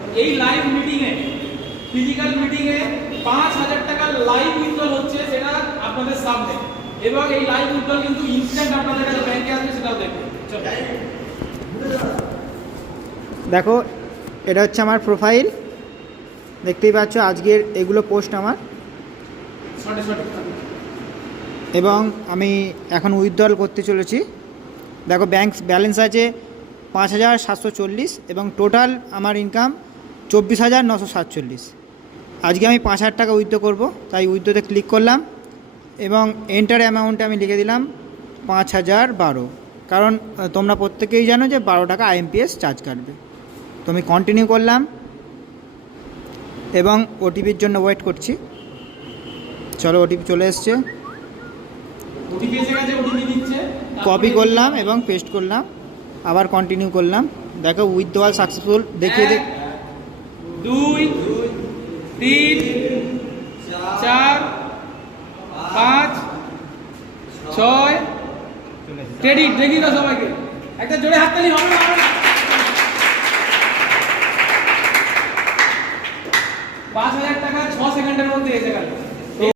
এই লাইভ মিটিংয়ে ফিজিক্যাল মিটিংয়ে 5000 টাকা লাইভ উইথড্রল হচ্ছে, সেটা আপনাদের সামনে। এবং এই লাইভ উইথড্রল কিন্তু ইনস্ট্যান্ট আপনাদের কাছে ব্যাংকে আসবে, সেটাও দেখবেন। দেখো এটা হচ্ছে আমার প্রোফাইল, দেখতেই পাচ্ছ আজকের এগুলো পোস্ট আমার। এবং আমি এখন উইথড্রল করতে চলেছি। দেখো ব্যাংক ব্যালেন্স আছে 5740 এবং টোটাল আমার ইনকাম 24947। আজকে আমি 5000 টাকা উইথড্র করব, তাই উইথড্রোতে ক্লিক করলাম এবং এন্টার অ্যামাউন্টে আমি লিখে দিলাম 5012। কারণ তোমরা প্রত্যেকেই জানো যে 12 টাকা IMPS চার্জ কাটবে। তো আমি কন্টিনিউ করলাম এবং ওটিপির জন্য ওয়েট করছি। চলো ওটিপি চলে এসছে, কপি করলাম এবং পেস্ট করলাম, আবার কন্টিনিউ করলাম। দেখো উইথড্রয়াল সাকসেসফুল দেখিয়ে 2 3 4 5 6 ক্রেডিট দেখি না সবাইকে একটা জোরে হাততালি হবে না? 5000 টাকা 6 সেকেন্ডের মধ্যে এসে গেল।